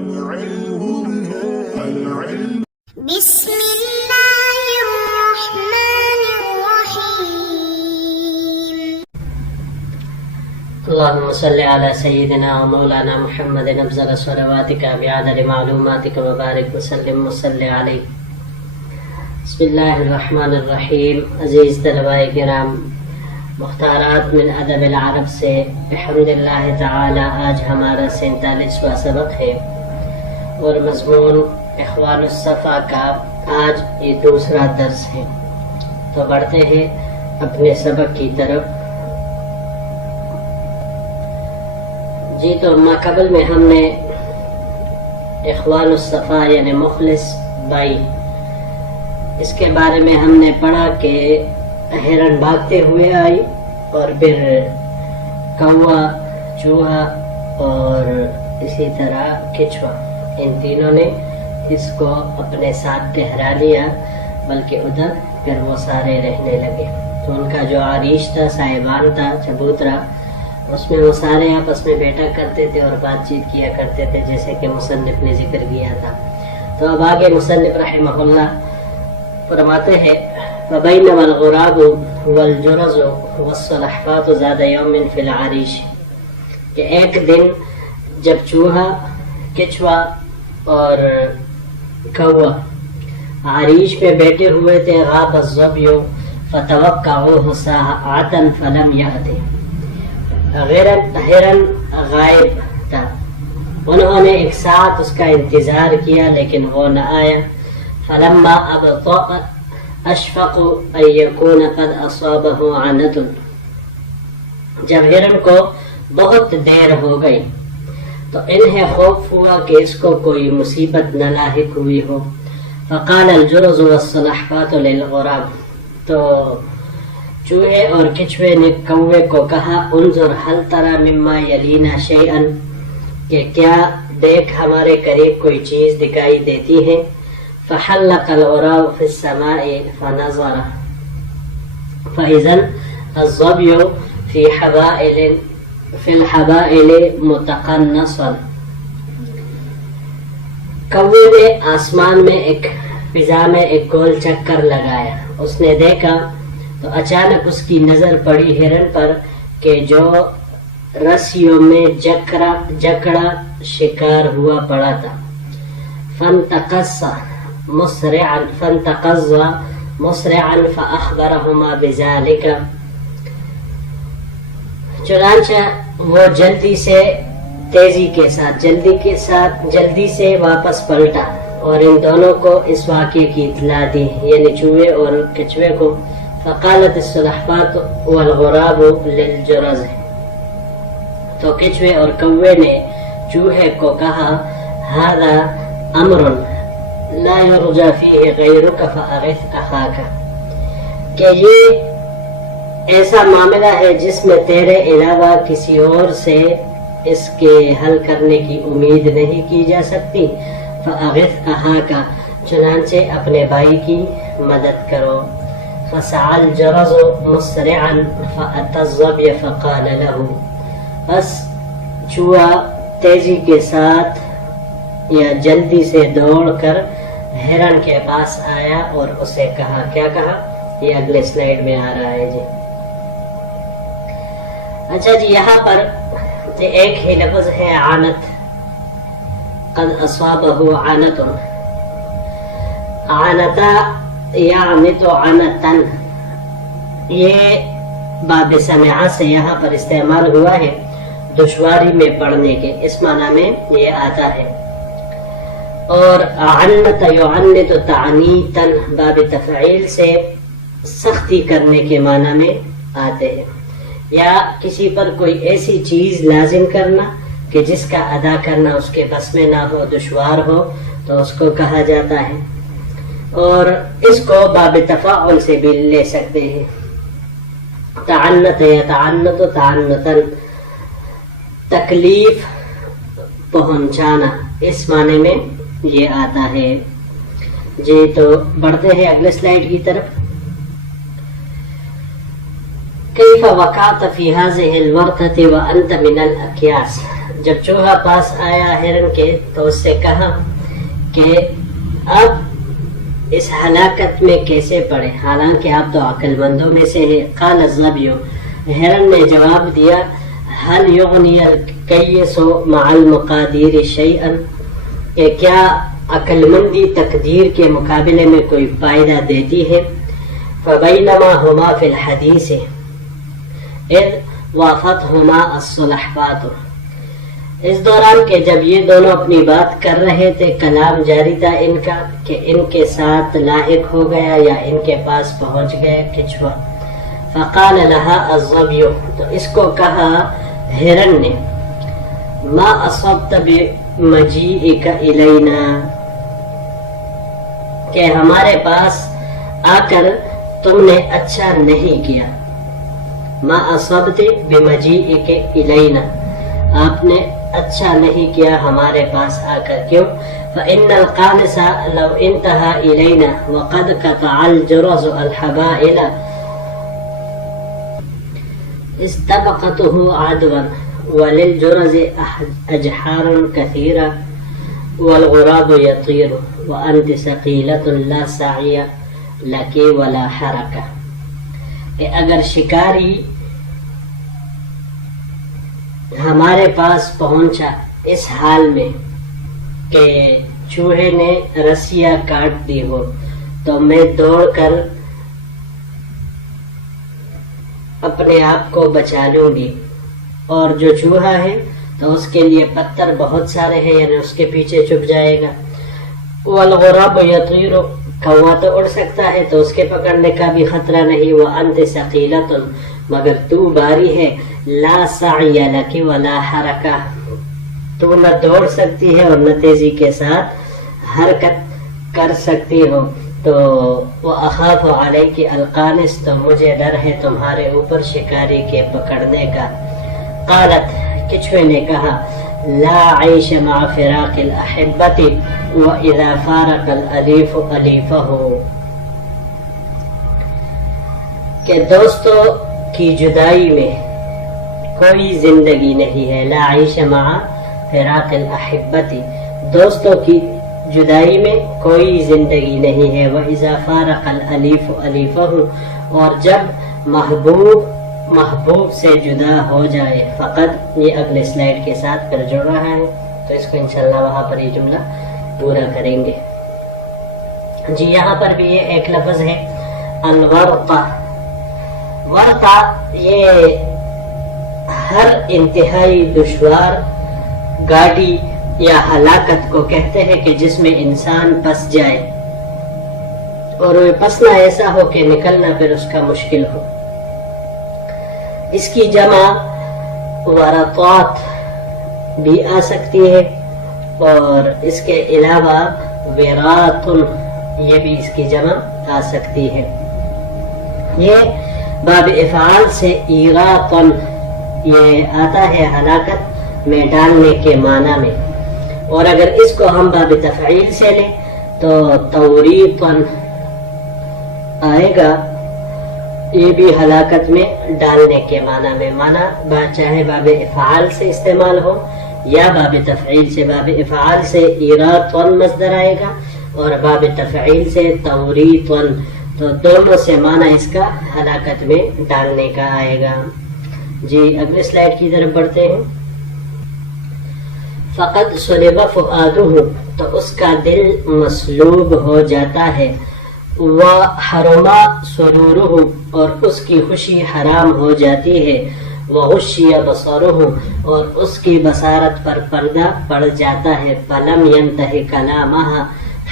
بسم الله الرحمن الرحيم. اللهم صل على سيدنا ومولانا محمد افضل صلواتك بعدد معلوماتك وبارك وسلم وصل عليه. بسم اللہ الرحمن الرحیم. عزیز طلباء کرام، مختارات من ادب العرب سے بحمد اللہ تعالی آج ہمارا 47واں سبق ہے اور مضمون اخوان الصفا کا آج یہ دوسرا درس ہے. تو بڑھتے ہیں اپنے سبق کی طرف. جی تو قبل میں ہم نے اخوان الصفا یعنی مخلص بھائی، اس کے بارے میں ہم نے پڑھا کہ ہرن بھاگتے ہوئے آئی اور پھر کوا، چوہا اور اسی طرح کچھوا، ان تینوں نے اس کو اپنے ساتھ ٹھہرا لیا، بلکہ ادھر پھر وہ سارے رہنے لگے. تو ان کا جو عریش تھا، صاحبان تھا، چبوترا، اس میں وہ سارے آپس میں بیٹھا کرتے تھے اور بات چیت کیا کرتے تھے، جیسے کہ مصنف نے ذکر کیا تھا. تو اب آگے مصنف رحمہ اللہ فرماتے ہیں فَبَيْنَمَا الْغُرَابُ وَالْجُرَزُ وَالصَّلَحْفَاتُ ذَاتَ يَوْمٍ فِي الْعَرِيشِ، کہ ایک دن جب چوہا، کچھوا اور کوا عریش پہ بیٹھے ہوئے تھے، غاب الظبی فَتَوَقَّعُوهُ سَاعَةً فَلَمْ يَأْتِ، ہرن غائب تھا، انہوں نے ایک ساتھ اس کا انتظار کیا لیکن وہ نہ آیا. فلما ابطأ اشفقوا ان يكون قد اصابه عنت، جب ہرن کو بہت دیر ہو گئی تو انہیں خوف ہوا کہ اس کو کوئی مصیبت نہ لاحق ہوئی ہو. فقال الجرز والصلحفاة للغراب، تو چوہے اور کچھوے نے کوے کو کہا انظر هل ترى مما يلينا شيئا، کہ کیا دیکھ ہمارے قریب کوئی چیز دکھائی دیتی ہے. فحلق الغراب في السماء فنظر فإذا الظبي في الحبائل متقنصا، کوے نے آسمان میں ایک فضا میں ایک گول چکر لگایا. اس نے دیکھا تو اچانک اس کی نظر پڑی ہرن پر کہ جو رسیوں میں جکڑا شکار ہوا پڑا تھا. فانتقص مسرعا فأخبرهما بذلك، چنانچہ وہ جلدی سے واپس پلٹا اور ان دونوں کو اس واقعے کی اطلاع دی، یعنی چوہے اور کچھوے کو. فقالت الصلحفاة والغراب للجرز، تو کچھوے اور کوے نے چوہے کو کہا هذا امر لا يرجى فيه غيرك فأغث أخاك، کہ یہ ایسا معاملہ ہے جس میں تیرے علاوہ کسی اور سے اس کے حل کرنے کی امید نہیں کی جا سکتی. فأغث أخاك، چنانچہ اپنے بھائی کی مدد کرو. فسعى الجرز مسرعا فأتى الظبي فقال له، بس چوہا تیزی کے ساتھ یا جلدی سے دوڑ کر ہرن کے پاس آیا اور اسے کہا، کیا کہا یہ اگلے سلائیڈ میں آ رہا ہے. جی اچھا جی، یہاں پر ایک ہی لفظ ہے عانت، قد اصابہ عانت. عانتا یعنت عنتن، یہ باب سمعہ سے یہاں پر استعمال ہوا ہے دشواری میں پڑھنے کے، اس معنی میں یہ آتا ہے. اور عنت یعنت تعنیتن باب تفعیل سے سختی کرنے کے معنی میں آتے ہیں، یا کسی پر کوئی ایسی چیز لازم کرنا کہ جس کا ادا کرنا اس کے بس میں نہ ہو، دشوار ہو، تو اس کو کہا جاتا ہے. اور اس کو باب تفاعل سے بھی لے سکتے ہیں. تعنت یتعنت تعنتن، تکلیف پہنچانا، اس معنی میں یہ آتا ہے. جی تو بڑھتے ہیں اگلے سلائیڈ کی طرف. کیف وقعت فی هذه الورطة وانت من الاکیاس، جب چوہا پاس آیا ہرن کے تو اس سے کہا کہ اب اس ہلاکت میں کیسے پڑے، حالانکہ آپ تو عقل مندوں میں سے ہیں۔ قال الظبی، ہرن نے جواب دیا، هل یغنی الکیس مع المقادیر شیئا، کہ کیا عقل مندی تقدیر کے مقابلے میں کوئی فائدہ دیتی ہے؟ فبینما ہما فی الحدیث اذ وافتہما الصلحفات، اس دوران کہ جب یہ دونوں اپنی بات کر رہے تھے، کلام جاری تھا ان کا کہ ان کے ساتھ لاحق ہو گیا یا ان کے پاس پہنچ گیا کچھوا۔ فقال لها الظبی، تو اس کو کہا ہرن نے، ما اصبت بمجیئک الینا، کہ ہمارے پاس آ کر تم نے اچھا نہیں کیا۔ ما اصبت بمجیئک الینا، آپ نے اچھا نہیں کیا ہمارے پاس آ کر، کیوں؟ فإن القانص لو انتهى إلينا وقد قطع الجرز الحبائل استبقته عدوا وللجرز أجحار كثيرة والغراب يطير وأنت ثقيلة لا سعي لك ولا حركة، کہ اگر شکاری ہمارے پاس پہنچا اس حال میں کہ چوہے نے رسیاں کاٹ دی ہو تو میں دوڑ کر اپنے آپ کو بچا لوں گی، اور جو چوہا ہے تو اس کے لیے پتھر بہت سارے ہیں، یعنی اس کے پیچھے چھپ جائے گا۔ والغراب یطیر، کوا تو اڑ سکتا ہے تو اس کے پکڑنے کا بھی خطرہ نہیں۔ وانت ثقیلۃ، مگر تو باری ہے، لا سعی لک ولا حرکہ، تو نہ دوڑ سکتی ہے اور نہ تیزی کے ساتھ حرکت کر سکتی ہو۔ تو وَأَخَافُ عَلَيْكِ الْقَانِص، تو مجھے ڈر ہے تمہارے اوپر شکاری کے پکڑنے کا۔ قالت، کچھوے نے کہا، لا عیش مع فراق الأحبة وإذا فارق الألیف ألیفہ، کہ دوستوں کی جدائی میں کوئی زندگی نہیں ہے۔ لا عیش مع فراق الأحبة، دوستوں کی جدائی میں کوئی زندگی نہیں ہے۔ وَإِذَا فَارَقَ الْأَلِيفُ أَلِيفَهُ، اور جب محبوب سے جدا ہو جائے۔ فقط یہ اگلے سلائیڈ کے ساتھ پھر جڑ رہا ہے، تو اس کو انشاءاللہ وہاں پر یہ جملہ پورا کریں گے۔ جی یہاں پر بھی یہ ایک لفظ ہے الورطہ۔ ورطہ یہ ہر انتہائی دشوار گاڑی یا ہلاکت کو کہتے ہیں کہ جس میں انسان پس جائے، اور وہ پسنا ایسا ہو کہ نکلنا پھر اس کا مشکل ہو۔ اس کی جمع ورطات بھی آ سکتی ہے، اور اس کے علاوہ ورات، یہ بھی اس کی جمع آ سکتی ہے۔ یہ باب افعال سے ایراطن، یہ آتا ہے ہلاکت میں ڈالنے کے معنی میں، اور اگر اس کو ہم باب تفعیل سے لیں تو توریطن آئے گا، یہ بھی ہلاکت میں ڈالنے کے معنی میں۔ معنی چاہے باب افعال سے استعمال ہو یا باب تفعیل سے۔ باب افعال سے ایراطن مصدر آئے گا، اور باب تفعیل سے توریطن، تو دونوں سے معنی اس کا ہلاکت میں ڈالنے کا آئے گا۔ جی اگلے سلائیڈ کی طرف بڑھتے ہیں۔ فقد صلب فؤادہ، تو اس کا دل مسلوب ہو جاتا ہے۔ وحرم سرورہ، اور اس کی خوشی حرام ہو جاتی ہے۔ وغشی بصرہ، اور اس کی بصارت پر پردہ پڑ جاتا ہے۔ فلم ینتہ کلامہ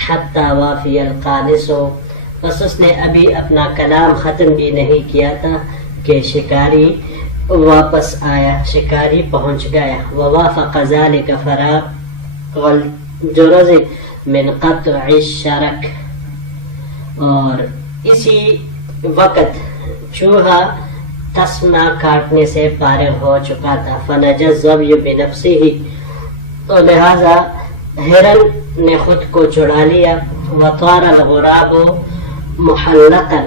حتی وافی القانص، بس اس نے ابھی اپنا کلام ختم بھی نہیں کیا تھا کہ شکاری واپس آیا، شکاری پہنچ گیا۔ ووافق ذلك فراق الجرز من قطع الشرک، اور اسی وقت چوہا تسمہ کاٹنے سے فارغ ہو چکا تھا۔ فنجا الظبی بنفسہ، تو لہذا ہرن نے خود کو چھڑا لیا۔ وطار الغراب محلقا،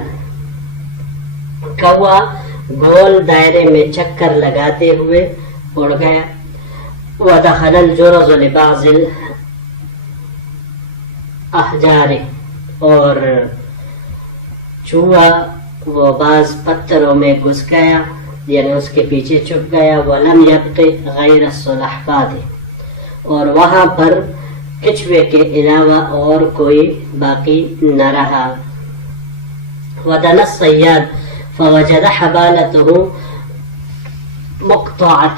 کوا گول دائرے میں چکر لگاتے ہوئے اڑ گیا۔ ودخل الجرز لبعض الاحجار، اور چوہا وہ بعض پتھروں میں گھس گیا، یعنی اس کے پیچھے چھپ گیا. ولم يبق غیر السلحفاة، اور وہاں پر کچھوے کے علاوہ اور کوئی باقی نہ رہا. ودنا الصياد فوجد حبالته مقطعة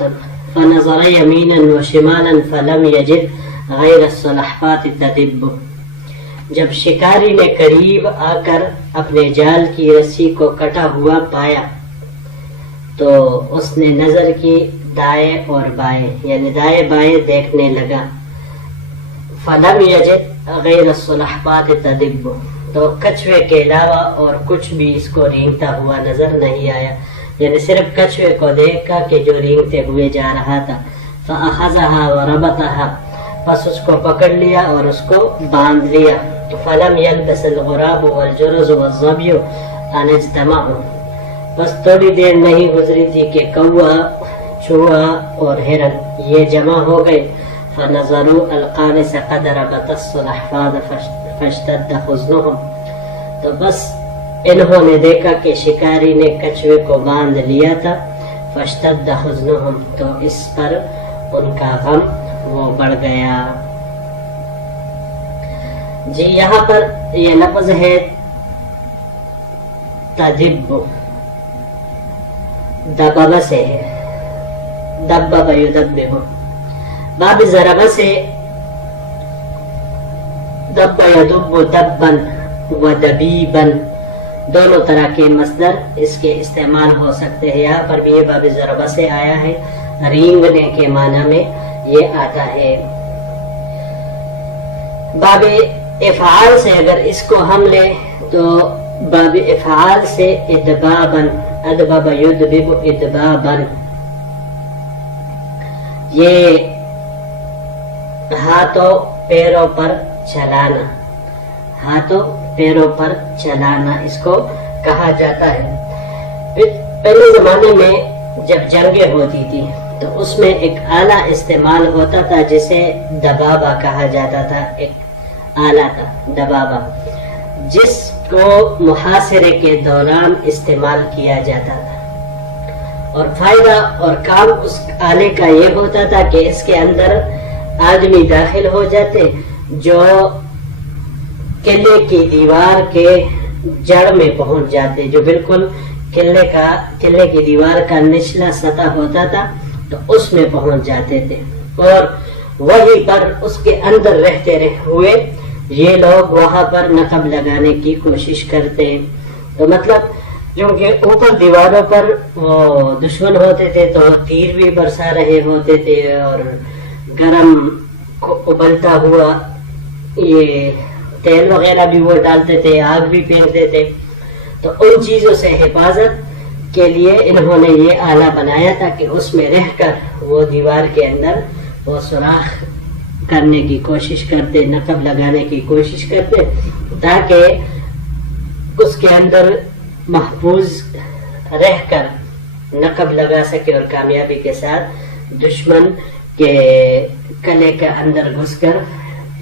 فنظر يمينا وشمالا فلم يجد غیر السلحفاة تدب. جب شکاری نے قریب آ کر اپنے جال کی رسی کو کٹا ہوا پایا تو اس نے نظر کی دائیں اور بائیں، یعنی دائیں بائیں دیکھنے لگا. فلم یجد غیر السلحفاة تدب، تو کچھوے کے علاوہ اور کچھ بھی اس کو رینگتا ہوا نظر نہیں آیا، یعنی صرف کچھوے کو دیکھا کہ جو رینگتے ہوئے جا رہا تھا. فأخذها وربطها، پس اس کو پکڑ لیا اور اس کو باندھ لیا. فلم يلبس الغراب والجرز والظبي ان اجتمعوا، بس تھوڑی دیر نہیں گزری تھی کہ کوا، چوہا اور ہرن یہ جمع ہو گئے. فنظروا القانص قد ربط السلحفاة فاشتد حزنهم، تو بس انہوں نے دیکھا کہ شکاری نے کچھوے کو باندھ لیا تھا. فاشتد حزنهم، تو اس پر ان کا غم وہ بڑھ گیا. جی یہاں پر یہ لفظ ہے تدب، دبب سے ہے، دبب یدبب. باب ضرب سے دب یدب دبا و دبیبا، دونوں طرح کے مصدر اس کے استعمال ہو سکتے ہیں. یہاں پر بھی یہ باب ضرب سے آیا ہے، رینگنے کے معنی میں یہ آتا ہے. باب افعال سے اگر اس کو ہم لیں تو باب افعال سے ادبابا، ادبب یدبب ادبابا، یہ ہاتھوں پیروں پر چلانا، ہاتھوں پیروں پر چلانا اس کو کہا جاتا ہے. پہلے زمانے میں جب جنگیں ہوتی تھی تو اس میں ایک آلہ استعمال ہوتا تھا جسے دبابہ کہا جاتا تھا. ایک آلہ تھا دبابہ جس کو محاصرے کے دوران استعمال کیا جاتا تھا، اور فائدہ اور کام اس آلے کا یہ ہوتا تھا کہ اس کے اندر آدمی داخل ہو جاتے جو قلعے کی دیوار کے جڑ میں پہنچ جاتے، جو بالکل قلعے کی دیوار کا نچلا سطح ہوتا تھا تو اس میں پہنچ جاتے تھے، اور وہیں پر اس کے اندر رہتے ہوئے یہ لوگ وہاں پر نقب لگانے کی کوشش کرتے. تو مطلب کیونکہ اوپر دیواروں پر وہ دشمن ہوتے تھے تو تیر بھی برسا رہے ہوتے تھے، اور گرم ابلتا ہوا یہ تیل وغیرہ بھی وہ ڈالتے تھے، آگ بھی پھینکتے تھے. تو ان چیزوں سے حفاظت کے لیے انہوں نے یہ آلہ بنایا تھا کہ اس میں رہ کر وہ دیوار کے اندر وہ سوراخ کرنے کی کوشش کرتے، نقب لگانے کی کوشش کرتے، تاکہ اس کے اندر محفوظ رہ کر نقب لگا سکے اور کامیابی کے ساتھ دشمن کے قلعے کے اندر گھس کر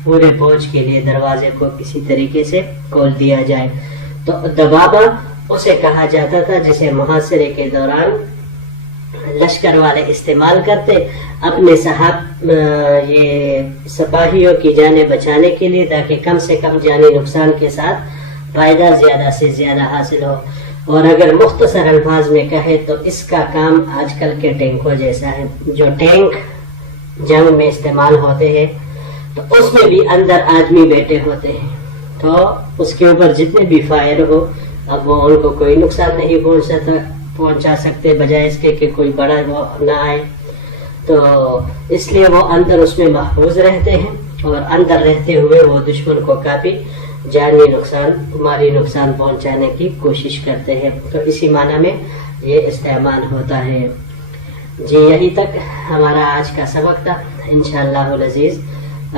پورے فوج کے لیے دروازے کو کسی طریقے سے کھول دیا جائے. تو دبابہ اسے کہا جاتا تھا جسے محاصرے کے دوران لشکر والے استعمال کرتے اپنے یہ سپاہیوں کی جانیں بچانے کے لیے، تاکہ کم سے کم جانی نقصان کے ساتھ فائدہ زیادہ سے زیادہ حاصل ہو. اور اگر مختصر الفاظ میں کہے تو اس کا کام آج کل کے ٹینکوں جیسا ہے. جو ٹینک جنگ میں استعمال ہوتے ہیں تو اس میں بھی اندر آدمی بیٹھے ہوتے ہیں، تو اس کے اوپر جتنے بھی فائر ہو اب وہ ان کو کوئی نقصان نہیں پہنچا سکتے، بجائے اس کے کہ کوئی بڑا وہ نہ آئے. تو اس لیے وہ اندر اس میں محفوظ رہتے ہیں، اور اندر رہتے ہوئے وہ دشمن کو کافی جانی نقصان، مالی نقصان پہنچانے کی کوشش کرتے ہیں. تو اسی معنی میں یہ استعمال ہوتا ہے. جی یہی تک ہمارا آج کا سبق تھا. انشاءاللہ العزیز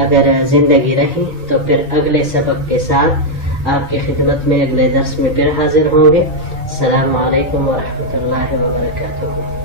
اگر زندگی رہی تو پھر اگلے سبق کے ساتھ آپ کی خدمت میں اگلے درس میں پھر حاضر ہوں گے. السلام علیکم ورحمۃ اللہ وبرکاتہ.